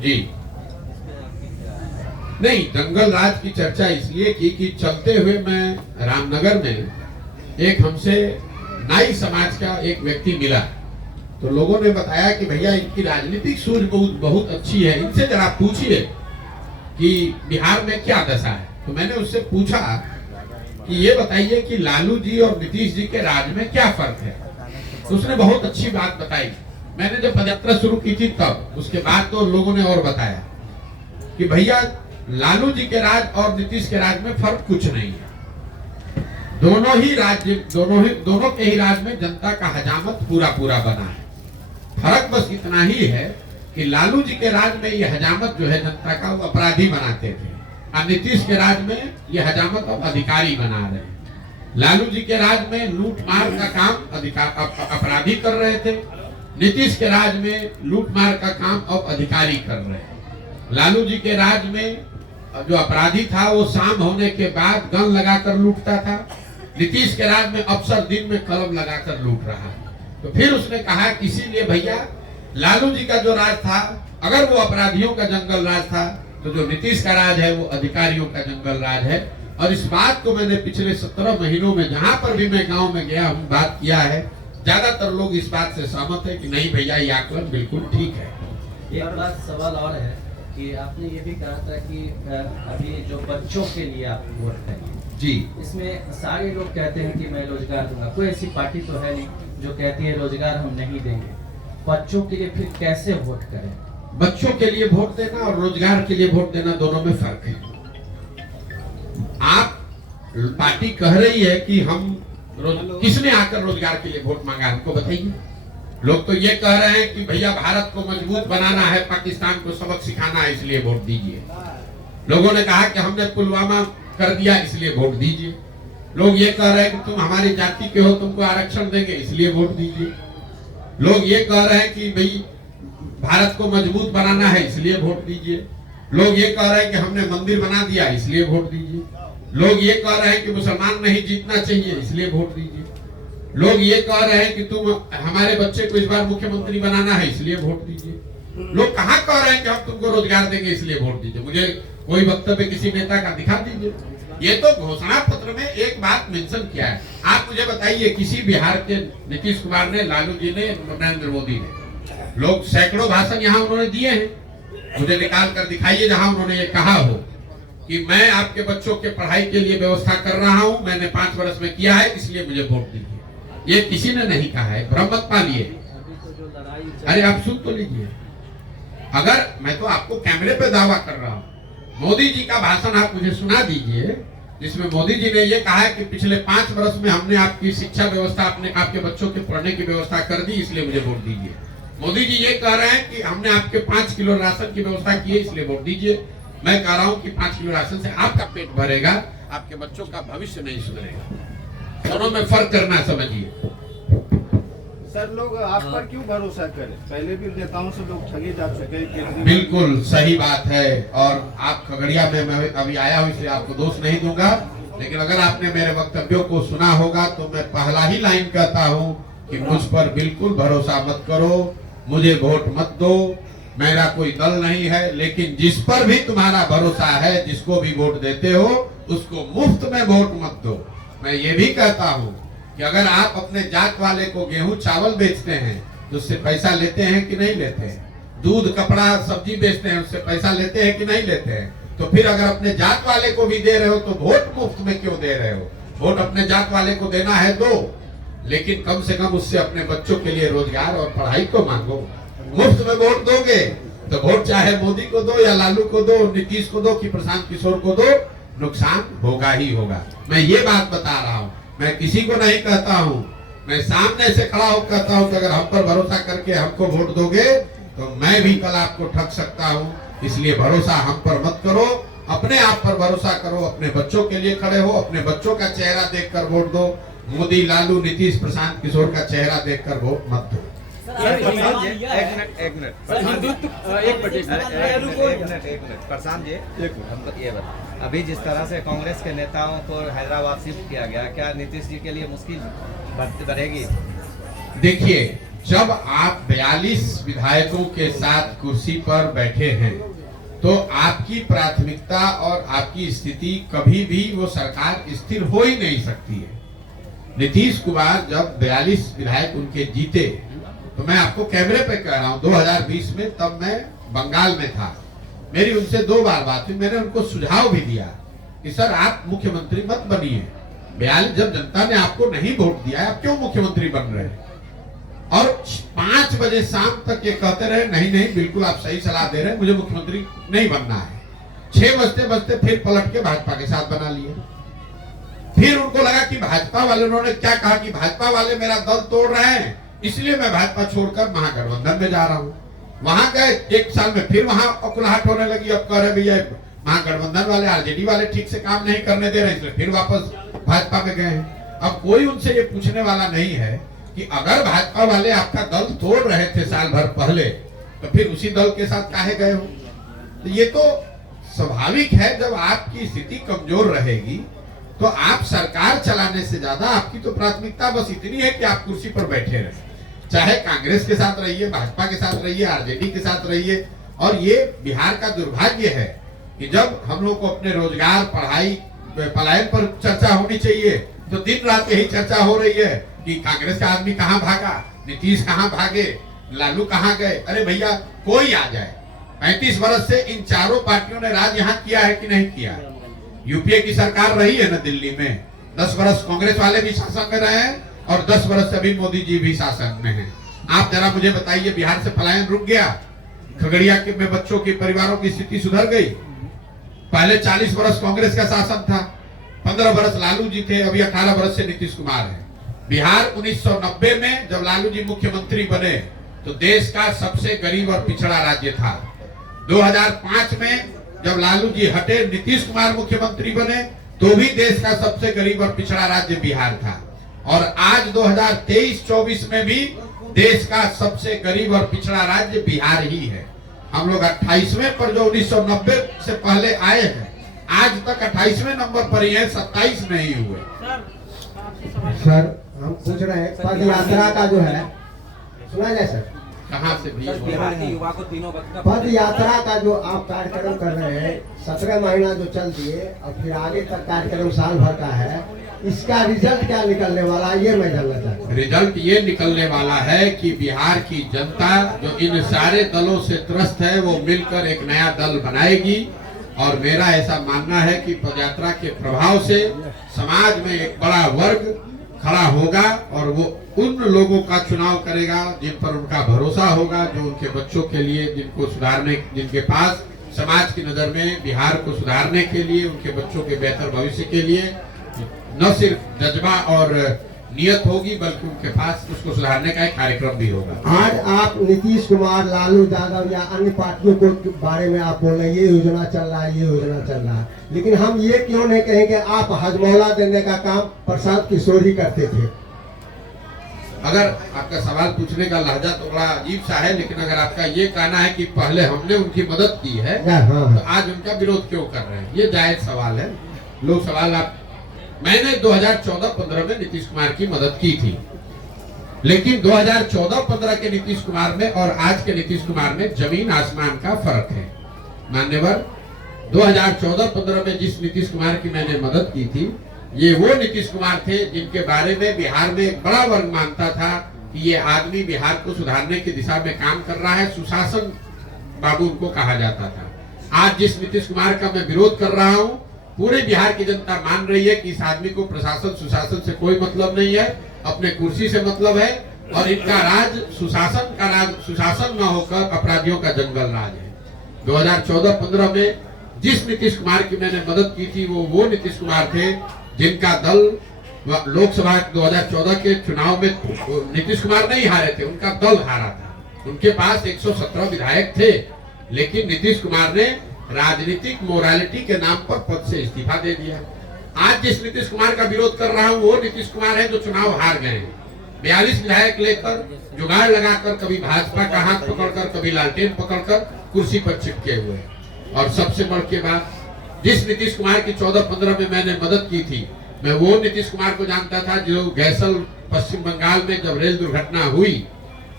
जी नहीं, जंगल राज की चर्चा इसलिए की कि चलते हुए मैं रामनगर में एक हमसे नाई समाज का एक व्यक्ति मिला, तो लोगों ने बताया कि भैया इनकी राजनीतिक सूझ बहुत अच्छी है, इनसे जरा पूछिए कि बिहार में क्या दशा है। तो मैंने उससे पूछा कि ये बताइए कि लालू जी और नीतीश जी के राज में क्या फर्क है। तो उसने बहुत अच्छी बात बताई। मैंने जब पदयात्रा शुरू की थी तब, उसके बाद तो लोगों ने और बताया कि भैया लालू जी के राज और नीतीश के राज में फर्क कुछ नहीं है। दोनों के ही राज में जनता का हजामत पूरा पूरा बना है। फर्क बस इतना ही है कि लालू जी के राज में ये हजामत जो है जनता का, वो अपराधी बनाते थे, और नीतीश के राज में ये हजामत अब अधिकारी बना रहे हैं। लालू जी के राज में लूट मार का काम अपराधी कर रहे थे, नीतीश के राज में लूट मार का काम अब अधिकारी कर रहे हैं। लालू जी के राज में जो अपराधी था वो शाम होने के बाद गन लगाकर लूटता था, नीतीश के राज में अफसर दिन में कलम लगाकर लूट रहा है। तो फिर उसने कहा इसीलिए भैया लालू जी का जो राज था, अगर वो अपराधियों का जंगल राज था, तो जो नीतीश का राज है वो अधिकारियों का जंगल राज है। और इस बात को मैंने पिछले 17 महीनों में जहां पर भी मैं गांव में गया हूं बात किया है, ज्यादातर लोग इस बात से सहमत है कि नहीं भैया ये आकलन बिल्कुल ठीक है। एक बात सवाल और है कि आपने ये भी कहा था कि अभी जो बच्चों के लिए आप वोट करेंगे जी, इसमें सारे लोग कहते हैं कि मैं रोजगार दूंगा, कोई ऐसी पार्टी तो है नहीं जो कहती है रोजगार हम नहीं देंगे। बच्चों के लिए फिर कैसे वोट करें? बच्चों के लिए वोट देना और रोजगार के लिए वोट देना दोनों में फर्क है। आप पार्टी कह रही है कि हम किसने आकर रोजगार के लिए वोट मांगा, हमको बताइए। लोग तो ये कह रहे हैं कि भैया भारत को मजबूत बनाना है, पाकिस्तान को सबक सिखाना है, इसलिए वोट दीजिए। लोगों ने कहा कि हमने पुलवामा कर दिया इसलिए वोट दीजिए। लोग ये कह रहे हैं कि तुम हमारी जाति के हो, तुमको आरक्षण देंगे इसलिए वोट दीजिए। लोग ये कह रहे हैं कि भाई भारत को मजबूत बनाना है इसलिए वोट दीजिए। लोग ये कह रहे हैं कि हमने मंदिर बना दिया इसलिए वोट दीजिए। लोग ये कह रहे हैं कि मुसलमान नहीं जीतना चाहिए इसलिए वोट दीजिए। लोग ये कह रहे हैं कि तुम हमारे बच्चे को इस बार मुख्यमंत्री बनाना है इसलिए वोट दीजिए। लोग कहाँ कह रहे हैं कि हम तुमको रोजगार देंगे इसलिए वोट दीजिए। मुझे कोई वक्तव्य किसी नेता का दिखा दीजिए। ये तो घोषणा पत्र में एक बात मेंशन किया है। आप मुझे बताइए किसी बिहार के नीतीश कुमार ने, लालू जी ने, नरेंद्र मोदी ने, लोग सैकड़ों भाषण यहाँ उन्होंने दिए हैं, मुझे निकाल कर दिखाइए जहां उन्होंने ये कहा हो कि मैं आपके बच्चों के पढ़ाई के लिए व्यवस्था कर रहा हूं, मैंने 5 वर्ष में किया है इसलिए मुझे वोट दीजिए। ये किसी ने नहीं कहा है, भ्रम मत पालिए। अरे आप सुन तो लीजिए। अगर मैं तो आपको कैमरे पे दावा कर रहा हूं, मोदी जी का भाषण आप मुझे सुना दीजिए जिसमें मोदी जी ने ये कहा है कि पिछले 5 वर्ष में हमने आपकी शिक्षा व्यवस्था, आपके बच्चों के पढ़ने की व्यवस्था कर दी इसलिए मुझे वोट दीजिए। मोदी जी ये कह रहे हैं कि हमने आपके 5 किलो राशन की व्यवस्था की है इसलिए वोट दीजिए। मैं कह रहा हूं कि 5 किलो राशन से आपका पेट भरेगा, आपके बच्चों का भविष्य नहीं सुधरेगा। दोनों में फर्क करना समझिए। सर लोग आप पर क्यों भरोसा करें? पहले भी नेताओं से लोग ठगे जा चुके हैं। बिल्कुल सही बात है। और आप खगड़िया में मैं अभी आया हूँ इसलिए आपको दोष नहीं दूंगा, लेकिन अगर आपने मेरे वक्तव्यों को सुना होगा तो मैं पहला ही लाइन कहता हूँ कि मुझ पर बिल्कुल भरोसा मत करो, मुझे वोट मत दो, मेरा कोई दल नहीं है। लेकिन जिस पर भी तुम्हारा भरोसा है, जिसको भी वोट देते हो, उसको मुफ्त में वोट मत दो। मैं ये भी कहता हूँ कि अगर आप अपने जात वाले को गेहूं चावल बेचते हैं तो उससे पैसा लेते हैं कि नहीं लेते हैं? दूध कपड़ा सब्जी बेचते हैं उससे पैसा लेते हैं कि नहीं लेते हैं? तो फिर अगर अपने जात वाले को भी दे रहे हो तो वोट मुफ्त में क्यों दे रहे हो? वोट अपने जात वाले को देना है दो, लेकिन कम से कम उससे अपने बच्चों के लिए रोजगार और पढ़ाई को मांगो। मुफ्त में वोट दोगे तो वोट चाहे मोदी को दो या लालू को दो, नीतीश को दो कि प्रशांत किशोर को दो, नुकसान होगा ही होगा। मैं ये बात बता रहा हूँ, मैं किसी को नहीं कहता हूँ, मैं सामने से खड़ा होकर कहता हूँ कि अगर हम पर भरोसा करके हमको वोट दोगे तो मैं भी कल आपको ठग सकता हूँ। इसलिए भरोसा हम पर मत करो, अपने आप पर भरोसा करो, अपने बच्चों के लिए खड़े हो, अपने बच्चों का चेहरा देखकर वोट दो। मोदी, लालू, नीतीश, प्रशांत किशोर का चेहरा देखकर वोट मत दो। एक मिनट प्रशांत जी, हमको ये बता, अभी जिस तरह से कांग्रेस के नेताओं को हैदराबाद शिफ्ट किया गया, क्या नीतीश जी के लिए मुश्किल बढ़ेगी? देखिए, जब आप 42 विधायकों के साथ कुर्सी पर बैठे हैं तो आपकी प्राथमिकता और आपकी स्थिति कभी भी वो सरकार स्थिर हो ही नहीं सकती है। नीतीश कुमार जब 42 विधायक उनके जीते तो मैं आपको कैमरे पे कह रहा हूं 2020 में, तब मैं बंगाल में था, मेरी उनसे 2 बार बात हुई। मैंने उनको सुझाव भी दिया कि सर आप मुख्यमंत्री मत बनिए, 42 जब जनता ने आपको नहीं वोट दिया आप क्यों मुख्यमंत्री बन रहे हैं। और 5 बजे शाम तक ये कहते रहे नहीं नहीं बिल्कुल आप सही सलाह दे रहे हैं, मुझे मुख्यमंत्री नहीं बनना है। 6 बजते बजते फिर पलट के भाजपा के साथ बना लिए। फिर उनको लगा कि भाजपा वाले, उन्होंने क्या कहा कि भाजपा वाले मेरा दल तोड़ रहे हैं इसलिए मैं भाजपा छोड़कर महागठबंधन में जा रहा हूं। वहां गए, 1 साल में फिर वहां अकुलाहट होने लगी। अब कह रहे भैया महागठबंधन वाले आरजेडी वाले ठीक से काम नहीं करने दे रहे, इसलिए फिर वापस भाजपा में गए हैं। अब कोई उनसे ये पूछने वाला नहीं है कि अगर भाजपा वाले आपका दल तोड़ रहे थे साल भर पहले तो फिर उसी दल के साथ काहे गए हो। तो ये तो स्वाभाविक है, जब आपकी स्थिति कमजोर रहेगी तो आप सरकार चलाने से ज्यादा आपकी तो प्राथमिकता बस इतनी है कि आप कुर्सी पर बैठे रहे, चाहे कांग्रेस के साथ रहिए, भाजपा के साथ रहिए, आरजेडी के साथ रहिए। और ये बिहार का दुर्भाग्य है कि जब हम लोग को अपने रोजगार, पढ़ाई, पलायन पर चर्चा होनी चाहिए तो दिन रात यही चर्चा हो रही है कि कांग्रेस का आदमी कहां भागा, नीतीश कहां भागे, लालू कहां गए। अरे भैया कोई आ जाए, 35 वर्ष से इन चारों पार्टियों ने राज यहाँ किया है कि नहीं किया। यूपीए की सरकार रही है ना दिल्ली में, 10 वर्ष कांग्रेस वाले भी शासन में रहे हैं और 10 वर्ष से अभी मोदी जी भी शासन में हैं। आप जरा मुझे बताइए, बिहार से पलायन रुक गया, खगड़िया के में बच्चों की, परिवारों की स्थिति सुधर गई। पहले 40 वर्ष कांग्रेस का शासन था, 15 वर्ष लालू जी थे, अभी 18 वर्ष से नीतीश कुमार है। बिहार 1990 में जब लालू जी मुख्यमंत्री बने तो देश का सबसे गरीब और पिछड़ा राज्य था। 2005 में जब लालू जी हटे, नीतीश कुमार मुख्यमंत्री बने तो भी देश का सबसे गरीब और पिछड़ा राज्य बिहार था। और आज 2023-24 में भी देश का सबसे गरीब और पिछड़ा राज्य बिहार ही है। हम लोग 28वें पर जो 1990 से पहले आए हैं, आज तक 28वें नंबर पर ही है, 27 नहीं हुए। सर हम पूछ रहे हैं पद यात्रा का जो है, सुना जाए सर, कहाँ से भी बिहार के युवा को तीनों पद यात्रा का जो आप कार्यक्रम कर रहे हैं, 17 महीना जो चल दिए और फिर आगे तक कार्यक्रम साल भर का है, इसका रिजल्ट क्या निकलने वाला है ये मैं जानना चाहता हूँ। रिजल्ट ये निकलने वाला है कि बिहार की जनता जो इन सारे दलों से त्रस्त है वो मिलकर एक नया दल बनाएगी। और मेरा ऐसा मानना है कि पदयात्रा के प्रभाव से समाज में एक बड़ा वर्ग खड़ा होगा और वो उन लोगों का चुनाव करेगा जिन पर उनका भरोसा होगा, जो उनके बच्चों के लिए, जिनको सुधारने, जिनके पास समाज की नजर में बिहार को सुधारने के लिए, उनके बच्चों के बेहतर भविष्य के लिए न सिर्फ जज्बा और नियत होगी बल्कि उनके पास उसको सुधारने का एक कार्यक्रम भी होगा। आज आप नीतीश कुमार, लालू यादव या अन्य पार्टियों के बारे में आप बोल रहे हैं ये योजना चल रहा है, ये योजना चल रहा है, लेकिन हम ये क्यों नहीं कहेंगे आप हजमौला देने का काम प्रशांत किशोर ही करते थे। अगर आपका सवाल पूछने का लहजा तो बड़ा अजीब सा है, लेकिन अगर आपका ये कहना है कि पहले हमने उनकी मदद की है तो आज उनका विरोध क्यों कर रहे हैं, ये जायज सवाल है। लोग सवाल आप, मैंने 2014-15 में नीतीश कुमार की मदद की थी, लेकिन 2014-15 के नीतीश कुमार में और आज के नीतीश कुमार में जमीन आसमान का फर्क है। मान्यवर, 2014-15 में जिस नीतीश कुमार की मैंने मदद की थी, ये वो नीतीश कुमार थे जिनके बारे में बिहार में एक बड़ा वर्ग मानता था कि ये आदमी बिहार को सुधारने की दिशा में काम कर रहा है, सुशासन बाबू उनको कहा जाता था। आज जिस नीतीश कुमार का मैं विरोध कर रहा हूँ, पूरे बिहार की जनता मान रही है कि इस आदमी को प्रशासन सुशासन से कोई मतलब नहीं है, अपने कुर्सी से मतलब है और इनका राज सुशासन का राज, सुशासन न होकर अपराधियों का जंगल राज है। 2014-15 में जिस नीतीश कुमार की मैंने मदद की थी वो नीतीश कुमार थे जिनका दल लोकसभा 2014 के चुनाव में नीतीश कुमार नहीं हारे थे, उनका दल हारा था। उनके पास 117 विधायक थे, लेकिन नीतीश कुमार ने राजनीतिक मोरालिटी के नाम पर पद से इस्तीफा दे दिया। आज जिस नीतीश कुमार का विरोध कर रहा हूं वो नीतीश कुमार है जो चुनाव हार गए हैं। 42 विधायक लेकर जुगाड़ लगाकर, कभी भाजपा का हाथ पकड़कर, कभी लालटेन पकड़कर कुर्सी पर चिपके हुए। और सबसे बड़ के बाद जिस नीतीश कुमार की 14-15 में मैंने मदद की थी, मैं वो नीतीश कुमार को जानता था जो गैसल पश्चिम बंगाल में जब रेल दुर्घटना हुई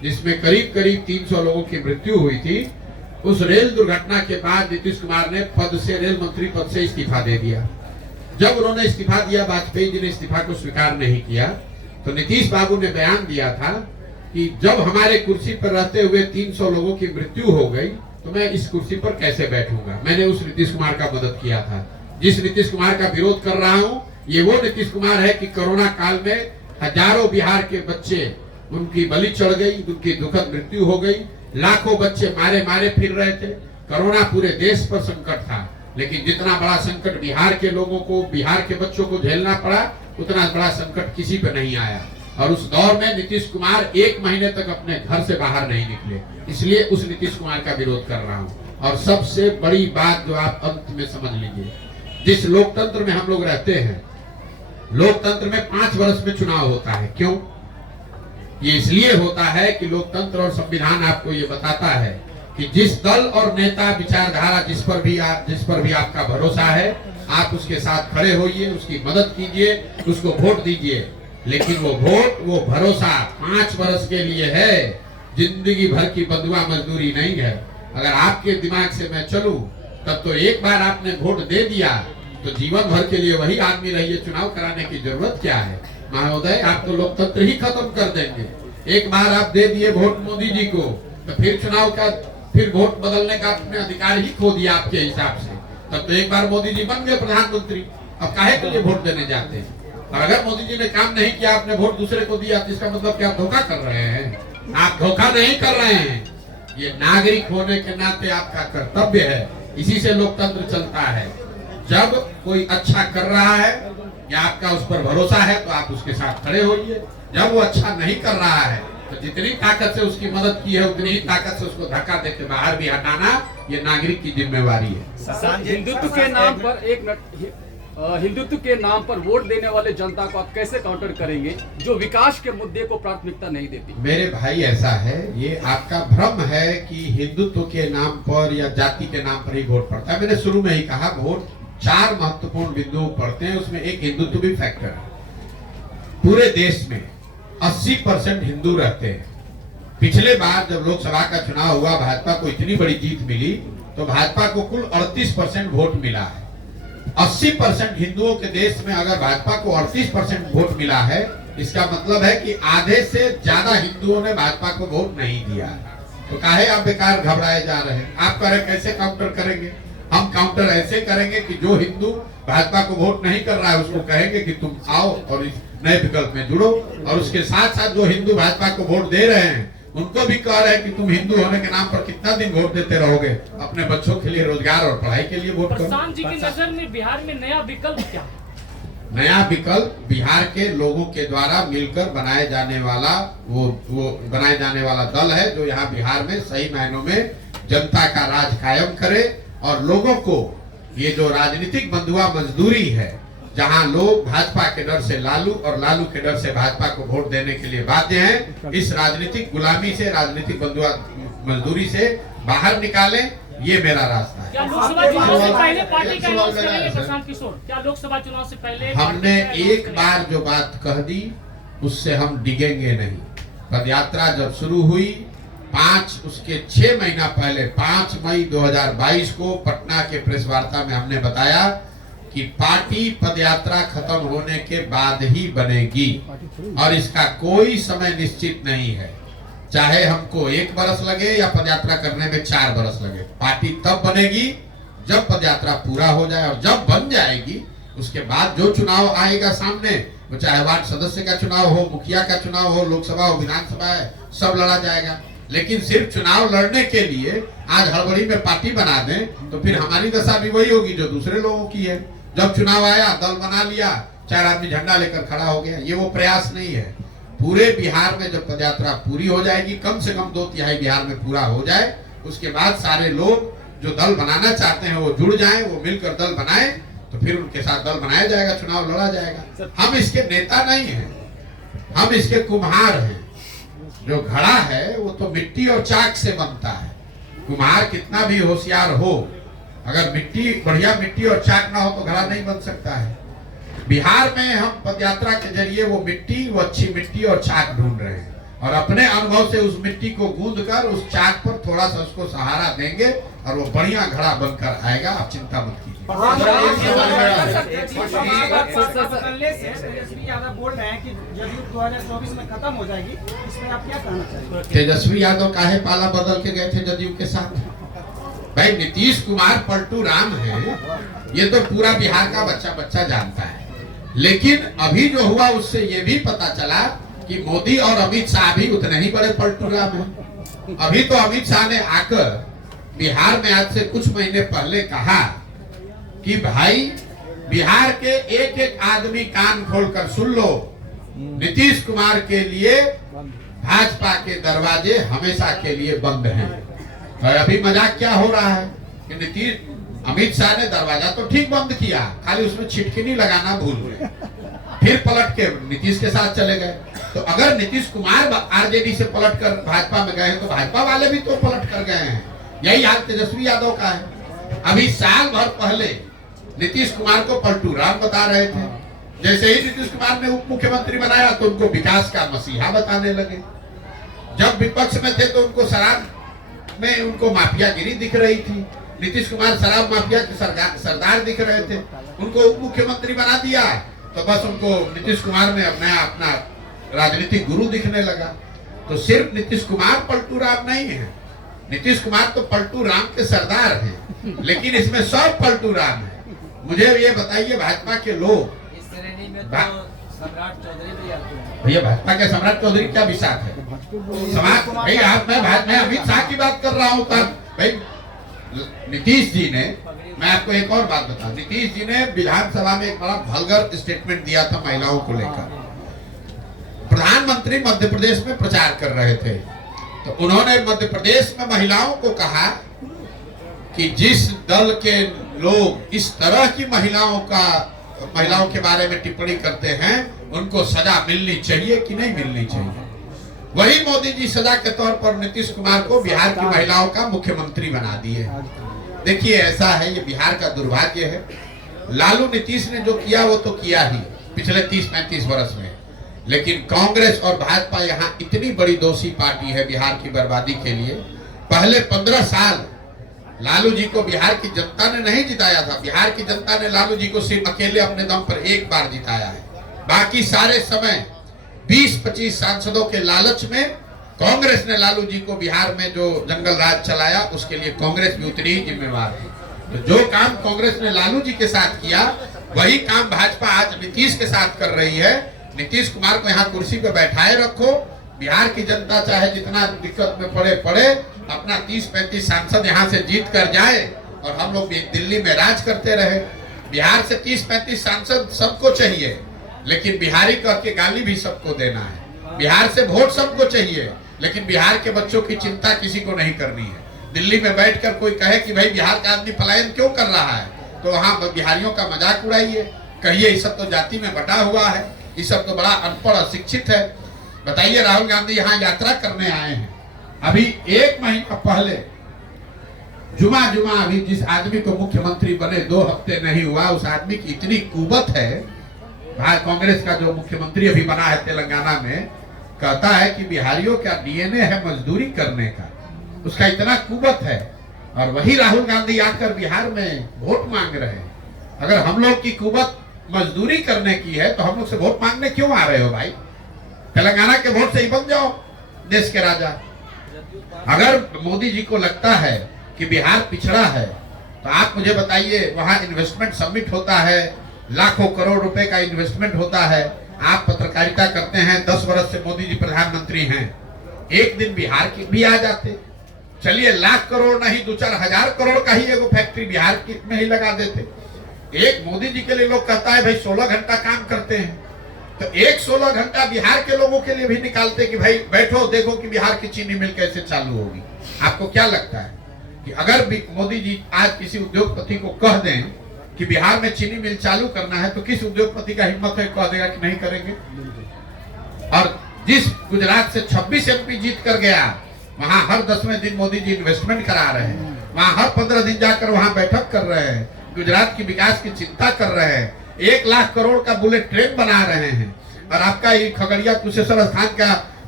जिसमें करीब करीब 300 लोगों की मृत्यु हुई थी, उस रेल दुर्घटना के बाद नीतीश कुमार ने पद से, रेल मंत्री पद से इस्तीफा दे दिया। जब उन्होंने इस्तीफा दिया, वाजपेयी जी ने इस्तीफा को स्वीकार नहीं किया, तो नीतीश बाबू ने बयान दिया था कि जब हमारे कुर्सी पर रहते हुए 300 लोगों की मृत्यु हो गई तो मैं इस कुर्सी पर कैसे बैठूंगा। मैंने उस नीतीश कुमार का मदद किया था। जिस नीतीश कुमार का विरोध कर रहा हूं, ये वो नीतीश कुमार है कि कोरोना काल में हजारों बिहार के बच्चे, उनकी बलि चढ़ गई, उनकी दुखद मृत्यु हो गई, लाखों बच्चे मारे मारे फिर रहे थे। कोरोना पूरे देश पर संकट था, लेकिन जितना बड़ा संकट बिहार के लोगों को, बिहार के बच्चों को झेलना पड़ा, उतना बड़ा संकट किसी पे नहीं आया। और उस दौर में नीतीश कुमार 1 महीने तक अपने घर से बाहर नहीं निकले। इसलिए उस नीतीश कुमार का विरोध कर रहा हूँ। और सबसे बड़ी बात जो आप अंत में समझ लीजिए, जिस लोकतंत्र में हम लोग रहते हैं, लोकतंत्र में 5 वर्ष में चुनाव होता है। क्यों? ये इसलिए होता है कि लोकतंत्र और संविधान आपको ये बताता है कि जिस दल और नेता, विचारधारा जिस पर भी आपका भरोसा है, आप उसके साथ खड़े होइए, उसकी मदद कीजिए, उसको वोट दीजिए। लेकिन वो वोट, वो भरोसा 5 वर्ष के लिए है, जिंदगी भर की बंधुआ मजदूरी नहीं है। अगर आपके दिमाग से मैं चलूं, तब तो एक बार आपने वोट दे दिया तो जीवन भर के लिए वही आदमी रहिए, चुनाव कराने की जरूरत क्या है। महोदय, आप तो लोकतंत्र ही खत्म कर देंगे। एक बार आप दे दिए वोट मोदी जी को, तो फिर चुनाव का, फिर वोट बदलने का अपने अधिकार ही खो दिया आपके हिसाब से। तब तो एक बार मोदी जी बन गए प्रधानमंत्री, अब काहे के लिए वोट देने जाते हैं। और अगर मोदी जी ने काम नहीं किया, आपने वोट दूसरे को दिया, तो इसका मतलब क्या आप धोखा कर रहे हैं? आप धोखा नहीं कर रहे हैं। ये नागरिक होने के नाते आपका कर्तव्य है। इसी से लोकतंत्र चलता है। जब कोई अच्छा कर रहा है या आपका उस पर भरोसा है, तो आप उसके साथ खड़े होइए। जब वो अच्छा नहीं कर रहा है, तो जितनी ताकत से उसकी मदद की है, उतनी ही ताकत से उसको धक्का देकर बाहर भी हटाना, ये नागरिक की जिम्मेवारी है। हिंदुत्व के नाम पर, एक मिनट, हिंदुत्व के नाम पर वोट देने वाले जनता को आप कैसे काउंटर करेंगे जो विकास के मुद्दे को प्राथमिकता नहीं देती? मेरे भाई, ऐसा है, ये आपका भ्रम है कि हिंदुत्व के नाम पर या जाति के नाम पर ही वोट पड़ता है। मैंने शुरू में ही कहा, वोट 4 महत्वपूर्ण बिंदुओं पड़ते हैं, उसमें एक हिंदुत्व भी फैक्टर है। पूरे देश में 80% हिंदू रहते हैं। पिछले बार जब लोकसभा का चुनाव हुआ, भाजपा को इतनी बड़ी जीत मिली, तो भाजपा को कुल 38% वोट मिला है। 80% हिंदुओं के देश में अगर भाजपा को 38% वोट मिला है, इसका मतलब है कि आधे से ज्यादा हिंदुओं ने भाजपा को वोट नहीं दिया। तो काहे आप बेकार घबराए जा रहे हैं? आप कह रहे कैसे काउंटर करेंगे? हम काउंटर ऐसे करेंगे कि जो हिंदू भाजपा को वोट नहीं कर रहा है, उसको कहेंगे कि तुम आओ और इस नए विकल्प में जुड़ो। और उसके साथ साथ जो हिंदू भाजपा को वोट दे रहे हैं, उनको भी कह रहे हैं कि तुम हिंदू होने के नाम पर कितना दिन वोट देते रहोगे, अपने बच्चों के लिए, रोजगार और पढ़ाई के लिए वोट करो। प्रशांत जी की नजर में बिहार में नया विकल्प क्या है? नया विकल्प बिहार के लोगों के द्वारा मिलकर बनाए जाने वाला वो बनाए जाने वाला दल है, जो यहाँ बिहार में सही मायनों में जनता का राज कायम करे और लोगों को ये जो राजनीतिक बंधुआ मजदूरी है, जहां लोग भाजपा के डर से लालू और लालू के डर से भाजपा को वोट देने के लिए बाध्य हैं, इस राजनीतिक गुलामी से, राजनीतिक बंधुआ मजदूरी से बाहर निकालें, ये मेरा रास्ता है। क्या लोकसभा चुनाव से पहले पार्टी का अनाउंस करेंगे प्रशांत किशोर? क्या लोकसभा चुनाव से पहले हमने एक बार जो बात कह दी, उससे हम डिगेंगे नहीं। पदयात्रा जब शुरू हुई, उसके 6 महीना पहले 5 मई 2022 को पटना के प्रेस वार्ता में हमने बताया कि पार्टी पदयात्रा खत्म होने के बाद ही बनेगी और इसका कोई समय निश्चित नहीं है। चाहे हमको 1 बरस लगे या पदयात्रा करने में 4 बरस लगे, पार्टी तब बनेगी जब पदयात्रा पूरा हो जाए। और जब बन जाएगी, उसके बाद जो चुनाव आएगा सामने, वो चाहे वार्ड सदस्य का चुनाव हो, मुखिया का चुनाव हो, लोकसभा हो, विधानसभा है, सब लड़ा जाएगा। लेकिन सिर्फ चुनाव लड़ने के लिए आज हड़बड़ी में पार्टी बना दें, तो फिर हमारी दशा भी वही होगी जो दूसरे लोगों की है। जब चुनाव आया, दल बना लिया, 4 आदमी झंडा लेकर खड़ा हो गया, ये वो प्रयास नहीं है। पूरे बिहार में जब पदयात्रा पूरी हो जाएगी, कम से कम 2/3 बिहार में पूरा हो जाए, उसके बाद सारे लोग जो दल बनाना चाहते हैं वो जुड़ जाएं, वो मिलकर दल बनाएं, तो फिर उनके साथ दल बनाया जाएगा, चुनाव लड़ा जाएगा। हम इसके नेता नहीं हैं, हम इसके कुम्हार हैं। जो घड़ा है वो तो मिट्टी और चाक से बनता है। कुम्हार कितना भी होशियार हो, अगर मिट्टी, बढ़िया मिट्टी और चाक ना हो तो घड़ा नहीं बन सकता है। बिहार में हम पदयात्रा के जरिए वो मिट्टी, वो अच्छी मिट्टी और चाक ढूंढ रहे हैं और अपने अनुभव से उस मिट्टी को गूंद कर उस चाक पर थोड़ा सा उसको सहारा देंगे और वो बढ़िया घड़ा बनकर आएगा। आप चिंता मत कीजिए। तेजस्वी यादव बोल रहे हैं कि जदयू 2024 में खत्म हो जाएगी, इसमें आप क्या कहना चाहेंगे? तेजस्वी यादव काहे पाला बदल के गए थे जदयू के साथ? भाई नीतीश कुमार पलटू राम है, ये तो पूरा बिहार का बच्चा बच्चा जानता है। लेकिन अभी जो हुआ उससे ये भी पता चला कि मोदी और अमित शाह भी उतने ही बड़े पलटू राम हैं। अभी तो अमित शाह ने आकर बिहार में आज से कुछ महीने पहले कहा कि भाई बिहार के एक एक आदमी कान खोलकर सुन लो, नीतीश कुमार के लिए भाजपा के दरवाजे हमेशा के लिए बंद हैं। और अभी मजाक क्या हो रहा है कि नीतीश अमित शाह ने दरवाजा तो ठीक बंद किया, खाली उसमें छिटकिनी लगाना भूल गए, फिर पलट के नीतीश के साथ चले गए। तो अगर नीतीश कुमार आरजेडी से पलट कर भाजपा में गए तो भाजपा वाले भी तो पलट कर गए हैं। यही हाल तेजस्वी यादव का है। अभी साल भर पहले नीतीश कुमार को पलटू राम बता रहे थे, जैसे ही नीतीश कुमार ने उप मुख्यमंत्री बनाया तो उनको विकास का मसीहा बताने लगे। जब विपक्ष में थे तो उनको शराब में उनको माफियागिरी दिख रही थी। नीतीश कुमार शराब माफिया के सरदार दिख रहे थे, उनको उप मुख्यमंत्री बना दिया तो बस उनको नीतीश कुमार ने अपना राजनीतिक गुरु दिखने लगा। तो सिर्फ नीतीश कुमार पलटू राम नहीं है, नीतीश कुमार तो पलटू राम के सरदार हैं, लेकिन इसमें सब पलटू राम है। मुझे ये बताइए भाजपा के लोग इस श्रेणी में तो सम्राट चौधरी भी आते हैं। भैया भाजपा के सम्राट चौधरी क्या विशाख है समाज? भाई आप मैं अमित शाह की बात कर रहा हूँ। तब भाई नीतीश जी ने, मैं आपको एक और बात बताऊं, नीतीश जी ने विधानसभा में एक बड़ा वल्गर स्टेटमेंट दिया था महिलाओं को लेकर। प्रधानमंत्री मध्य प्रदेश में प्रचार कर रहे थे तो उन्होंने मध्य प्रदेश में महिलाओं को कहा कि जिस दल के लोग इस तरह की महिलाओं के बारे में टिप्पणी करते हैं उनको सजा मिलनी चाहिए कि नहीं मिलनी चाहिए। वही मोदी जी सजा के तौर पर नीतीश कुमार को बिहार की महिलाओं का मुख्यमंत्री बना दिए। देखिए ऐसा है, ये बिहार का दुर्भाग्य है। लालू नीतीश ने जो किया वो तो किया ही पिछले 30-35 वर्ष में, लेकिन कांग्रेस और भाजपा यहाँ इतनी बड़ी दोषी पार्टी है बिहार की बर्बादी के लिए। पहले 15 साल लालू जी को बिहार की जनता ने नहीं जिताया था। बिहार की जनता ने लालू जी को सिर्फ अकेले अपने दम पर एक बार जिताया है। बाकी सारे समय 20-25 सांसदों के लालच में कांग्रेस ने लालू जी को बिहार में जो जंगल राज चलाया उसके लिए कांग्रेस भी उतनी ही जिम्मेवार है। तो जो काम कांग्रेस ने लालू जी के साथ किया वही काम भाजपा आज नीतीश के साथ कर रही है। नीतीश कुमार को यहाँ कुर्सी पे बैठाए रखो, बिहार की जनता चाहे जितना दिक्कत में पड़े अपना 30-35 सांसद यहाँ से जीत कर जाए और हम लोग दिल्ली में राज करते रहे। बिहार से 30-35 सांसद सबको चाहिए, लेकिन बिहारी कह के गाली भी सबको देना है। बिहार से वोट सबको चाहिए, लेकिन बिहार के बच्चों की चिंता किसी को नहीं करनी है। दिल्ली में बैठकर कोई कहे कि भाई बिहार का आदमी पलायन क्यों कर रहा है, तो वहाँ बिहारियों का मजाक उड़ाइए, कहिए ये सब तो जाति में बटा हुआ है, ये सब तो बड़ा अनपढ़ अशिक्षित है। बताइए राहुल गांधी यहाँ यात्रा करने आए हैं। अभी 1 महीना पहले जुमा अभी जिस आदमी को मुख्यमंत्री बने 2 हफ्ते नहीं हुआ, उस आदमी की इतनी कुवत है। कांग्रेस का जो मुख्यमंत्री अभी बना है तेलंगाना में, कहता है कि बिहारियों का डीएनए है मजदूरी करने का, उसका इतना कुवत है। और वही राहुल गांधी आकर बिहार में वोट मांग रहे हैं। अगर हम लोग की कुवत मजदूरी करने की है तो हम लोग से वोट मांगने क्यों आ रहे हो भाई? तेलंगाना के वोट से ही बन जाओ देश के राजा। अगर मोदी जी को लगता है कि बिहार पिछड़ा है तो आप मुझे बताइए, वहां इन्वेस्टमेंट समिट होता है, लाखों करोड़ रुपए का इन्वेस्टमेंट होता है। आप पत्रकारिता करते हैं, 10 वर्ष से मोदी जी प्रधानमंत्री हैं, एक दिन बिहार की भी आ जाते। चलिए लाख करोड़ नहीं 2-4 हजार करोड़ का ही एगो फैक्ट्री बिहार की में ही लगा देते। एक मोदी जी के लिए लोग कहता है भाई 16 घंटा काम करते हैं, तो एक 16 घंटा बिहार के लोगों के लिए भी निकालते कि भाई बैठो देखो कि बिहार की चीनी मिल कैसे चालू होगी। आपको क्या लगता है कि अगर मोदी जी आज किसी उद्योगपति को कह दें कि बिहार में चीनी मिल चालू करना है, तो किस उद्योगपति का हिम्मत है कह देगा कि नहीं करेंगे? और जिस गुजरात से 26 MP जीत कर गया, वहां हर 10वें दिन मोदी जी इन्वेस्टमेंट करा रहे हैं, वहां हर 15 दिन जाकर वहां बैठक कर रहे हैं, गुजरात की विकास की चिंता कर रहे हैं, 1 लाख करोड़ का बुलेट ट्रेन बना रहे हैं। और आपका ये खगड़िया कुशेश्वर स्थान का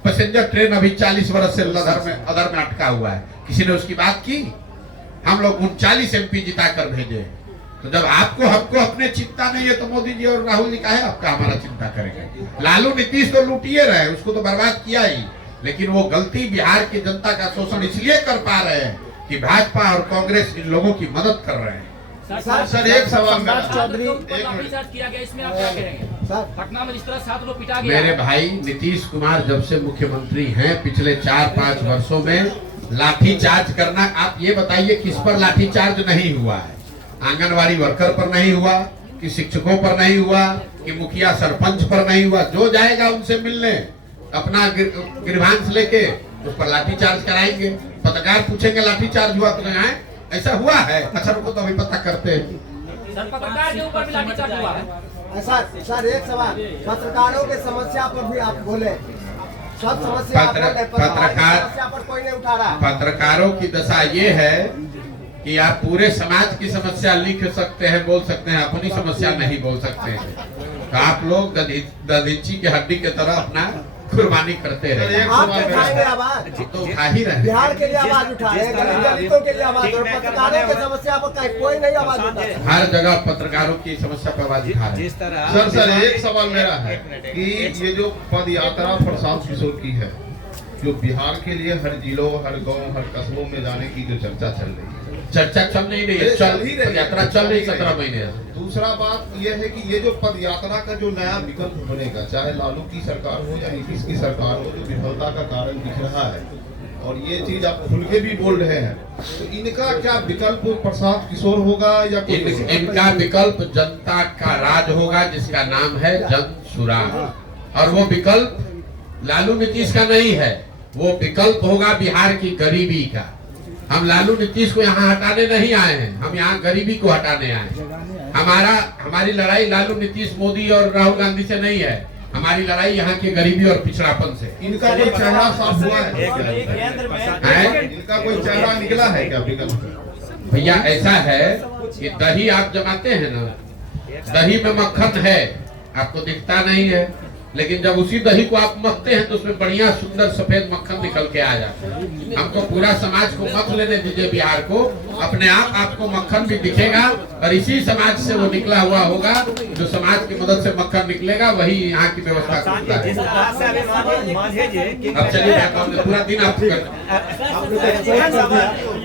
पैसेंजर ट्रेन अभी 40 वर्ष से अदर में अटका हुआ है, किसी ने उसकी बात की? हम लोग 39 MP जिता कर भेजे। तो जब आपको हमको अपने चिंता नहीं है तो मोदी जी और राहुल जी काहे आपका हमारा चिंता करेंगे? लालू नीतीश तो लूटिए रहे, उसको तो बर्बाद किया ही, लेकिन वो गलती बिहार की जनता का शोषण इसलिए कर पा रहे हैं कि भाजपा और कांग्रेस इन लोगों की मदद कर रहे हैं। सर एक सवाल मेरा, चौधरी एक किया गया, इसमें आप क्या कहेंगे? पटना में जिस तरह 7 लोग पिटा गया। मेरे भाई नीतीश कुमार जब से मुख्यमंत्री हैं पिछले 4-5 वर्षों में लाठीचार्ज करना, आप ये बताइए किस पर लाठीचार्ज नहीं हुआ है? आंगनवाड़ी वर्कर पर नहीं हुआ, कि शिक्षकों पर नहीं हुआ, कि मुखिया सरपंच पर नहीं हुआ? जो जाएगा उनसे मिलने अपना ग्रीवांस लेके उस पर लाठीचार्ज कराएंगे। पत्रकार पूछेंगे लाठीचार्ज हुआ तो यहाँ ऐसा हुआ है? अच्छा रुको तो अभी पता करते हैं। सर पत्रकार के ऊपर भी लाठीचार्ज हुआ है। सर एक सवाल, पत्रकारों के समस्या पर भी आप बोले, सब समस्या आप बोले, पत्रकार समस्या पर कोई नहीं उठा रहा। पत्रकारों की दशा ये है कि आप पूरे समाज की समस्या लिख सकते हैं, बोल सकते हैं, अपनी समस्या नहीं बोल सकते हैं। तो आप लोग दधीची के हड्डी की तरह अपना कुर्बानी करते रहे। आप उठाएंगे आवाज, तो उठा ही रहे। बिहार के लिए आवाज उठाए, दलितों के लिए आवाज, और पत्रकारों की समस्या पर कोई नहीं आवाज उठा। हर जगह पत्रकारों की समस्या पर आवाज उठा रहे। जिस तरह सर एक सवाल मेरा है कि ये जो पद यात्रा प्रशांत किशोर की है, जो बिहार के लिए हर जिलों, हर गांव, हर कस्बों में जाने की जो चर्चा चल रही है, चर्चा चल नहीं रही है, चल ही रही, यात्रा चल रही 17 महीने। दूसरा बात यह है कि ये जो पद यात्रा का जो नया विकल्प बनेगा, चाहे लालू की सरकार हो या नीतीश की सरकार हो, जो विफलता का कारण दिख रहा है, और ये चीज आप खुल के भी बोल रहे हैं, तो इनका क्या विकल्प प्रशांत किशोर होगा या इनका विकल्प जनता का राज होगा, जिसका नाम है जन सुराग। और वो विकल्प लालू नीतीश का नहीं है, वो विकल्प होगा बिहार की गरीबी का। हम लालू नीतीश को यहाँ हटाने नहीं आए हैं, हम यहाँ गरीबी को हटाने आए हैं। हमारी लड़ाई लालू नीतीश, मोदी और राहुल गांधी से नहीं है, हमारी लड़ाई यहाँ की गरीबी और पिछड़ापन से। इनका कोई चेहरा साफ हुआ है? इनका कोई चेहरा निकला है क्या विकल्प? भैया ऐसा है कि दही आप जमाते हैं ना, दही में मक्खन है, आपको दिखता नहीं है, लेकिन जब उसी दही को आप मथते हैं तो उसमें बढ़िया सुंदर सफेद मक्खन निकल के आ जाता है। हमको पूरा समाज को मत लेने दीजिए बिहार को, अपने आप आपको मक्खन भी दिखेगा, और इसी समाज से वो निकला हुआ होगा, जो समाज की मदद से मक्खन निकलेगा, वही यहाँ की व्यवस्था करता है। अब चलिए पूरा दिन आप